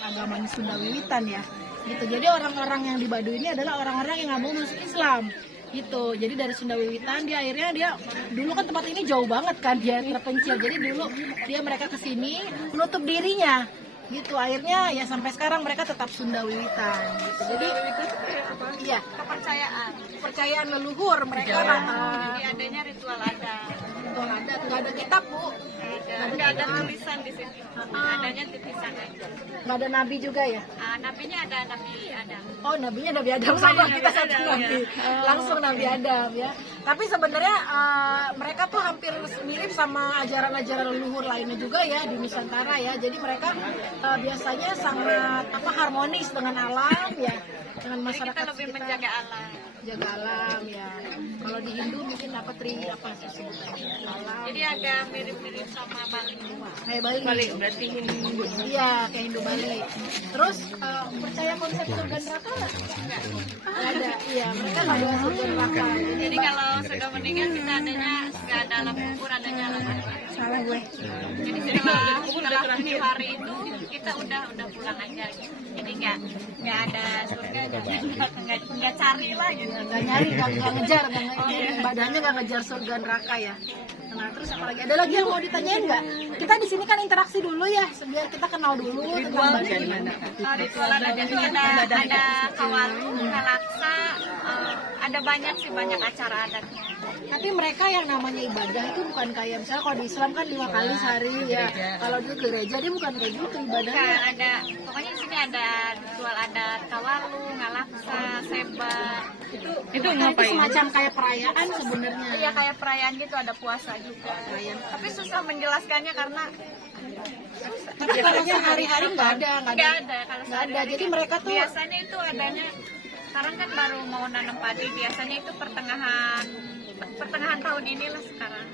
agama Sunda Wiwitan ya. Gitu. Jadi orang-orang yang di Baduy ini adalah orang-orang yang nggak mau masuk Islam. Gitu. Jadi dari Sunda Wiwitan dia dulu kan tempat ini jauh banget kan, dia terpencil. Jadi dulu mereka kesini menutup dirinya. Gitu, akhirnya ya sampai sekarang mereka tetap Sunda Wiwitan gitu. Jadi iya, kepercayaan leluhur mereka. Jadi adanya ritual adat. Ritual adat, nggak ada kitab Bu. Nggak ada tulisan di sini. Adanya tulisan aja. Nggak ada nabi juga ya? Nabinya ada Nabi Adam. Oh, nabinya Nabi Adam sama kita satu nabi. Langsung Nabi Adam ya. Tapi sebenarnya mereka tuh hampir mirip sama ajaran-ajaran leluhur lainnya juga ya di Nusantara ya. Jadi mereka biasanya sangat harmonis dengan alam ya, dengan masyarakat. Kita lebih menjaga alam. Jaga alam ya. Kalau di Hindu mungkin sebutannya alam. Jadi agak mirip-mirip sama Bali. Kayak Bali berarti Hindu. Iya, kayak Hindu Bali. Terus percaya konsep surga neraka nggak? Nggak ada. Iya, mereka nggak ada surga neraka. Jadi kalau sudah meninggal kita adanya nggak dalam kubur, adanya alam kubur. Salah gue. Jadi setelah 7 hari itu kita udah pulang aja. Jadi nggak ada surga, nggak cari lah gitu. Nggak nyari, nggak ngejar, badannya nggak ngejar surga neraka ya. Nah, terus apa lagi? Ada lagi yang mau ditanyain nggak? Kita di sini kan interaksi dulu ya, biar kita kenal dulu tentang Baduy. Ritual adatnya itu ada kawalu, ngalaksa, ada banyak acara adatnya. Tapi mereka yang namanya ibadah itu bukan kayak misalnya kalau di Islam kan 5 kali sehari ya. Kalau di gereja dia bukan kayak gitu ibadahnya. Ada, pokoknya di sini ada ritual adat kawalu, ngalaksa, seba. Itu ngapain? Itu semacam kayak perayaan sebenarnya. Iya kayak perayaan gitu, ada puasa juga. Tapi susah menjelaskannya karena tapi kalau sehari-hari nggak ada. Kalau Jadi mereka tuh biasanya itu adanya, sekarang kan baru mau nanam padi, biasanya itu pertengahan tahun inilah sekarang.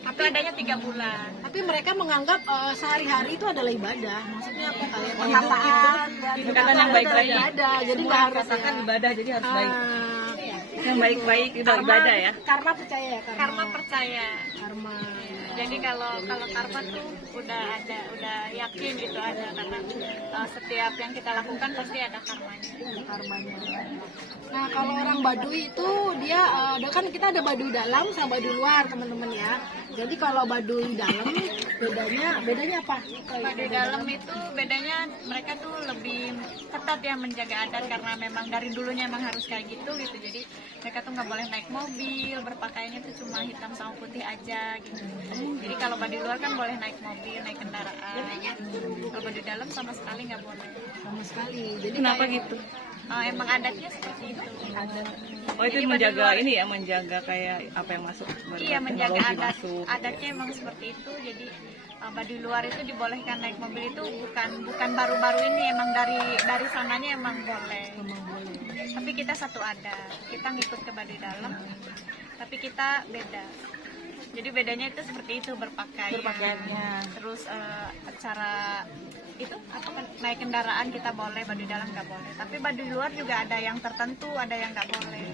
Tapi adanya 3 bulan. Tapi mereka menganggap sehari-hari itu adalah ibadah. Maksudnya apa kayak perkataan Perkataan yang baik-baik. Ibadah. Jadi nggak harus katakan ibadah, jadi harus baik. Yang Iya. baik-baik itu ibadah ya. Karma percaya ya, Karma percaya. Karma. Jadi kalau karma tuh udah yakin gitu ada, karena setiap yang kita lakukan pasti ada karmanya. Karmanya. Nah, kalau orang Baduy itu dia kan kita ada Baduy dalam sama Baduy luar, teman-teman ya. Jadi kalau Baduy dalam bedanya apa? Baduy dalam itu bedanya mereka tuh lebih ketat ya menjaga adat, karena memang dari dulunya emang harus kayak gitu. Jadi mereka tuh nggak boleh naik mobil, berpakaiannya tuh cuma hitam sama putih aja gitu. Jadi kalau Baduy luar kan boleh naik mobil, naik kendaraan. Kalau Baduy dalam sama sekali nggak boleh. Sama sekali. Jadi Kenapa gitu? Emang adatnya seperti itu. Oh itu Jadi menjaga Baduy ini ya, menjaga kayak apa yang masuk. Iya, menjaga teknologi adat. masuk. Adatnya emang seperti itu. Jadi Baduy luar itu dibolehkan naik mobil itu bukan baru-baru ini, emang dari sananya emang boleh. Tapi kita satu adat. Kita ngikut ke Baduy dalam, tapi kita beda. Jadi bedanya itu seperti itu, berpakaiannya. Terus acara itu naik kendaraan kita boleh, Baduy dalam nggak boleh. Tapi Baduy luar juga ada yang tertentu, ada yang nggak boleh.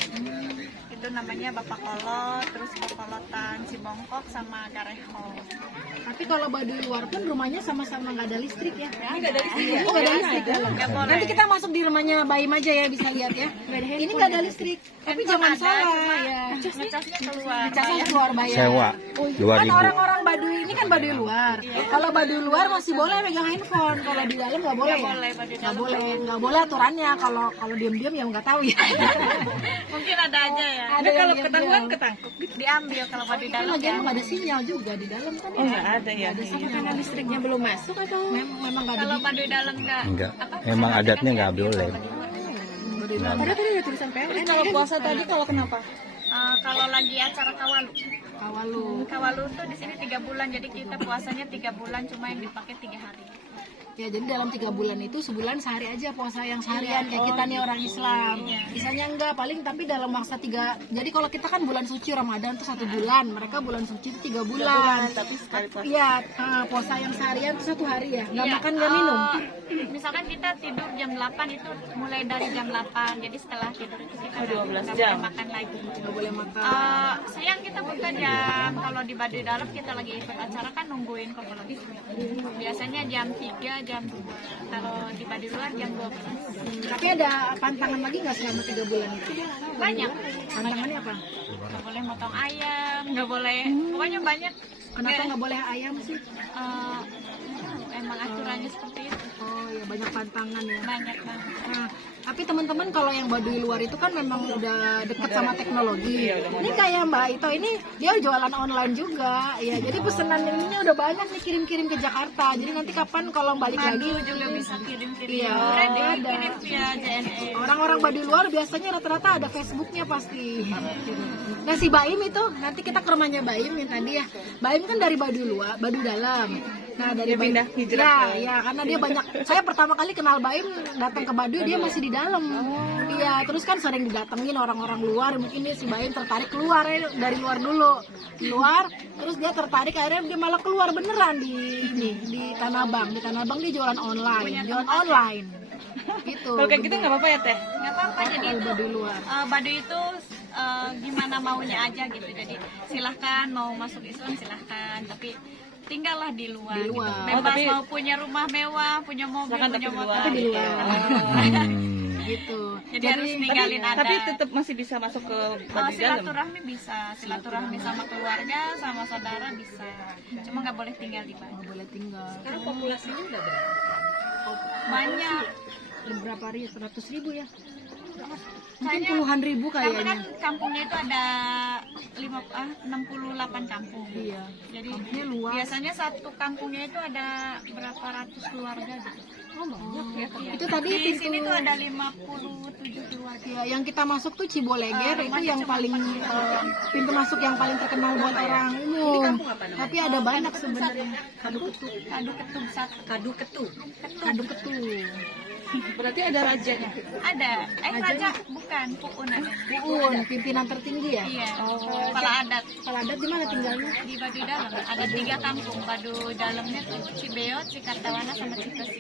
Itu namanya Bapak Kolot, terus Kokolotan, Cibongkok sama Gareho. tapi kalau Baduy luar pun rumahnya sama-sama nggak ada listrik ya. Nggak ada listrik. Oh, nggak ada listrik. Nggak boleh. Nanti kita masuk di rumahnya Baim aja ya, bisa lihat ya. Ini nggak ada listrik. Tapi jangan salah ya. Ngecasnya keluar. Ngecasnya keluar bayar. Sewa Kan 2.000. orang-orang Baduy ini kan Baduy luar. Kalau Baduy luar masih boleh megang handphone. Kalau di dalam nggak boleh. Nggak boleh, Baduy Nggak dalam. boleh. Nggak boleh aturannya. Kalau diam-diam ya nggak tahu ya. Mungkin ada aja ya. Ada yang Kalau diam-diam. ketahuan ketangkep. Diambil kalau Baduy Kan dalam. lagian nggak ada sinyal juga di dalam kan. Oh nggak ada ya. Karena listriknya belum masuk atau memang nggak ada. Kalau Baduy dalam Enggak. Emang adatnya nggak boleh. Ada tadi ada tulisan PLN. Kalau puasa tadi kalau kenapa? Kalau lagi acara kawalu. Kawalu. Kawalu tuh di sini 3 bulan, jadi kita puasanya 3 bulan, cuma yang dipakai 3 hari. Ya jadi dalam 3 bulan itu sebulan sehari aja puasa yang seharian kayak kita nih orang Islam. Misalnya enggak paling tapi dalam masa 3. Jadi kalau kita kan bulan suci Ramadan tuh 1 bulan, mereka bulan suci itu 3 bulan. Tapi sekali puasa. Iya, puasa yang seharian itu 1 hari ya. Nggak makan nggak minum. Misalkan kita tidur jam 8 itu mulai dari jam 8. Jadi setelah tidur itu kita 12 nggak jam. boleh makan lagi. Nggak boleh makan. Siang kita buka jam, kalau di Baduy Dalam kita lagi ikut acara kan nungguin kompetisi. Biasanya jam 3, jam 2. Kalau di Baduy Luar jam 12. Tapi ada pantangan lagi nggak selama 3 bulan itu? Banyak. Pantangannya apa? Nggak boleh motong ayam, nggak boleh, pokoknya banyak. Kenapa nggak boleh ayam sih? Emang aturannya seperti itu. Oh ya, banyak pantangan ya. Banyak banget. Nah, tapi teman-teman kalau yang Baduy Luar itu kan memang udah deket sama teknologi. Ini kayak Mbak Ito ini dia jualan online juga, ya. Jadi pesanan ininya udah banyak nih kirim-kirim ke Jakarta. Jadi nanti kapan kalau balik lagi Madu juga bisa kirim-kirim. Iya, Ready ada. kirim via JNE. orang-orang Baduy Luar biasanya rata-rata ada Facebooknya pasti. Nah si Baim itu nanti kita ke rumahnya Baim yang tadi ya. Baim kan dari Baduy Luar, Baduy Dalam. Nah dari Dia pindah hijrah ke- ya karena dia banyak. Saya pertama kali kenal Baim datang ke Baduy dia masih di dalam. Iya terus kan sering didatengin orang-orang luar. Mungkin dia si Baim tertarik keluar ya, dari luar dulu. Keluar terus dia tertarik akhirnya dia malah keluar beneran di Tanah Abang. Di Tanah Abang dia jualan online. Gitu. Kalau kayak gitu nggak apa-apa ya Teh? Nggak apa-apa, jadi itu Baduy Luar. Baduy itu gimana maunya aja gitu. Jadi silahkan mau masuk Islam silahkan, tapi tinggallah di luar. Di Gitu. luar. Bebas Oh, tapi- mau punya rumah mewah, punya mobil, Silahkan punya tapi di motor. luar. Tapi di luar. Hmm. Gitu. Jadi harus ninggalin adat. Tapi tetap masih bisa masuk ke Baduy Dalam. silaturahmi bisa, silaturahmi sama keluarga, sama saudara bisa. Cuma nggak boleh tinggal di Baduy. Nggak boleh tinggal. Sekarang populasinya udah berapa? Banyak. Berapa ribu? 100.000 ya? Mungkin Kayaknya- puluhan ribu Karena kan kayaknya. kampungnya itu ada 68 kampung. Iya. Jadi Kampungnya luas. biasanya satu kampungnya itu ada berapa ratus keluarga gitu. Oh banyak ya. Iya. Itu tadi Di pintu sini tuh ada 57 keluarga. ya, yang kita masuk tuh Ciboleger itu rumahnya yang cuma paling pintu masuk yang paling terkenal buat orang umum. Tapi ada banyak sebenarnya. Kadu ketu. Kadu Ketum satu. Kadu Ketu. Kadu ketu. Berarti ada rajanya. Ada. Raja bukan, Puun ada. Puun, pimpinan tertinggi ya. Iya. Kepala adat Kepala adat di mana tinggalnya? di Baduy Dalam. Ada 3 kampung. Baduy Dalamnya tuh Cibeot, Cikartawana sama Cipesi.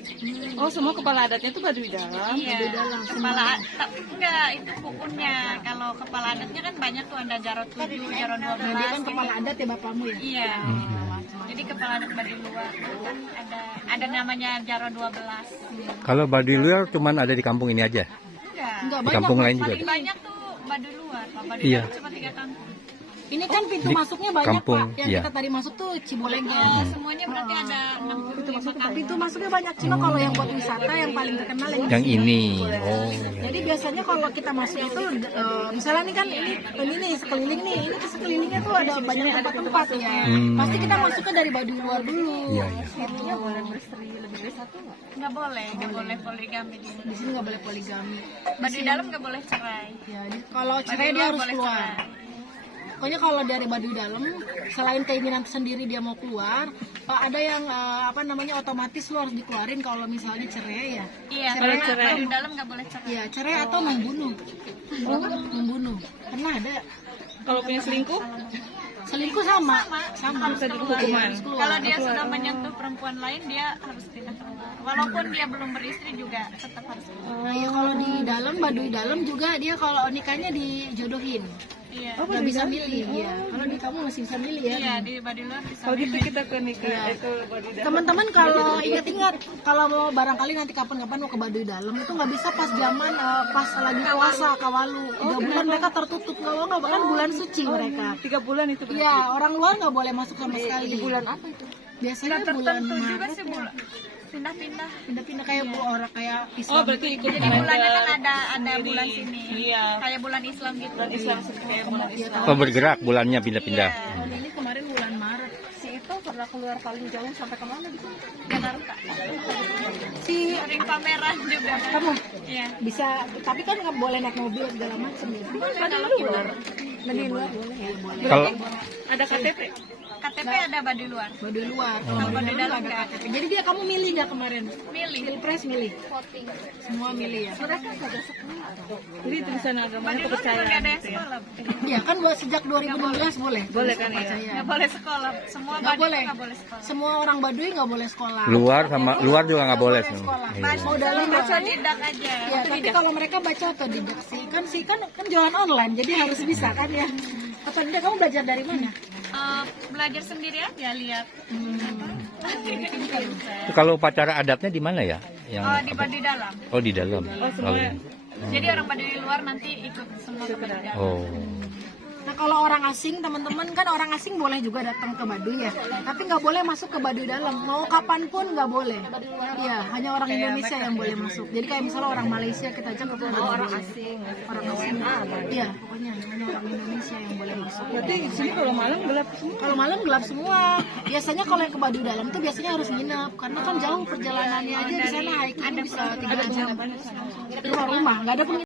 Oh, semua kepala adatnya tuh Baduy Dalam. Iya. Dalam, Kepala enggak, itu Puunnya. Kalau kepala adatnya kan banyak tuh, ada Jarot 7, Jarot 12. Nah, dia kan gitu. kepala adat ya bapakmu ya. Iya. Jadi kepala adat Baduy Luar itu kan ada namanya Jaro 12. Kalau Baduy Luar cuman ada di kampung ini aja. Enggak. Enggak Di banyak. kampung lain juga. Paling banyak tuh Baduy Luar. Pak. Baduy Iya. Dalam cuma 3 kampung. Ini kan pintu Di masuknya banyak kampung, Pak. Yang iya. kita tadi masuk tuh Ciboleger. Semuanya berarti ada 65 kampung. Pintu masuknya banyak. Cuma kalau yang buat wisata yang paling terkenal Yang ini. Oh. Jadi biasanya kalau kita masuk itu, misalnya nih kan ini nih sekeliling nih, ini tuh sekelilingnya tuh ada banyak tempat-tempat ya. Pasti kita masuknya dari Baduy Luar dulu. Iya, iya. Gitu. Nggak boleh poligami di sini. Di sini nggak boleh poligami. Baduy Dalam nggak boleh cerai. Ya, kalau cerai Baduy dia Luar harus boleh keluar. cerai. Pokoknya kalau dari Baduy Dalam, selain keinginan sendiri dia mau keluar, ada yang otomatis lo harus dikeluarin kalau misalnya cerai ya. Iya, Cerai. karena Baduy Dalam nggak boleh cerai. Iya, cerai atau membunuh. Membunuh. Pernah ada. Kalau punya selingkuh, Selingkuh sama. bisa dihukuman. Harus keluar. Kalau dia sudah menyentuh perempuan lain, dia harus pindah keluar. Walaupun dia belum beristri juga tetap harus keluar. Nah, ya kalau di dalam Baduy Dalam juga dia kalau nikahnya dijodohin. Iya. Nggak bisa milih ya. Kalau di kamu masih bisa milih ya. Iya, di Baduy Luar bisa. Kalau gitu kita ke nikah ke Baduy Dalam. Teman-teman kalau ingat-ingat kalau mau barangkali nanti kapan-kapan mau ke Baduy Dalam itu nggak bisa pas zaman pas lagi puasa Kawalu 3 bulan mereka tertutup kalau nggak bahkan bulan suci mereka. 3 bulan itu berarti. Iya orang luar nggak boleh masuk sama sekali. Bulan apa itu? Biasanya bulan Tertentu juga Maret sih bulan. Pindah-pindah. pindah-pindah kayak orang kayak Islam. Oh, berarti ikut Jadi bulannya kan ada bulan sini. Iya. Kayak bulan Islam gitu. Bulan Islam kayak bulan Islam. Oh, bergerak bulannya pindah-pindah. Iya. Tahun ini kemarin bulan Maret. Si itu pernah keluar paling jauh sampai kemana gitu? Jakarta. Si Sering pameran juga. kamu Iya. bisa tapi kan nggak boleh naik mobil segala macam ya. Boleh kalau kita. Baduy luar boleh ya boleh. Kalau Ada KTP. KTP ada Baduy luar. Baduy luar. Oh. Kalau Baduy dalam nggak nggak ada KTP. Jadi dia kamu milih nggak kemarin? Milih. Pilpres milih. Semua milih ya. Jadi tulisan agamanya Baduy luar juga kepercayaan nggak ada yang gitu ya. sekolah. Iya kan buat sejak 2016 boleh. Boleh kan, ya? Percaya. Nggak boleh sekolah. Semua Nggak Baduy boleh. nggak boleh sekolah. Semua orang Baduy nggak boleh sekolah. Luar juga nggak boleh. sekolah. Iya. Mau dalam Baca baca didak aja. ya, tapi kalau mereka baca atau tidak sih kan jualan online, jadi harus bisa kan ya. Atau tidak kamu belajar dari mana? Belajar sendiri aja lihat. Itu kalau upacara adatnya di mana ya? Yang Di apa? Baduy dalam. Oh di dalam. semuanya. Jadi orang Baduy luar nanti ikut semua ke Baduy dalam. Oh. Nah kalau orang asing, teman-teman kan orang asing boleh juga datang ke Baduy ya, tapi nggak boleh masuk ke Baduy dalam. Mau kapanpun nggak boleh. Iya, hanya orang Indonesia yang boleh masuk. Jadi kayak misalnya orang Malaysia kita ajak ke Baduy. Orang asing. Iya, pokoknya hanya orang Indonesia yang boleh masuk. Berarti di sini kalau malam gelap semua. Kalau malam gelap semua. Biasanya kalau yang ke Baduy dalam tuh biasanya harus nginep karena kan jauh perjalanannya aja di sana hiking bisa 3 jam. Rumah-rumah nggak ada penginapan.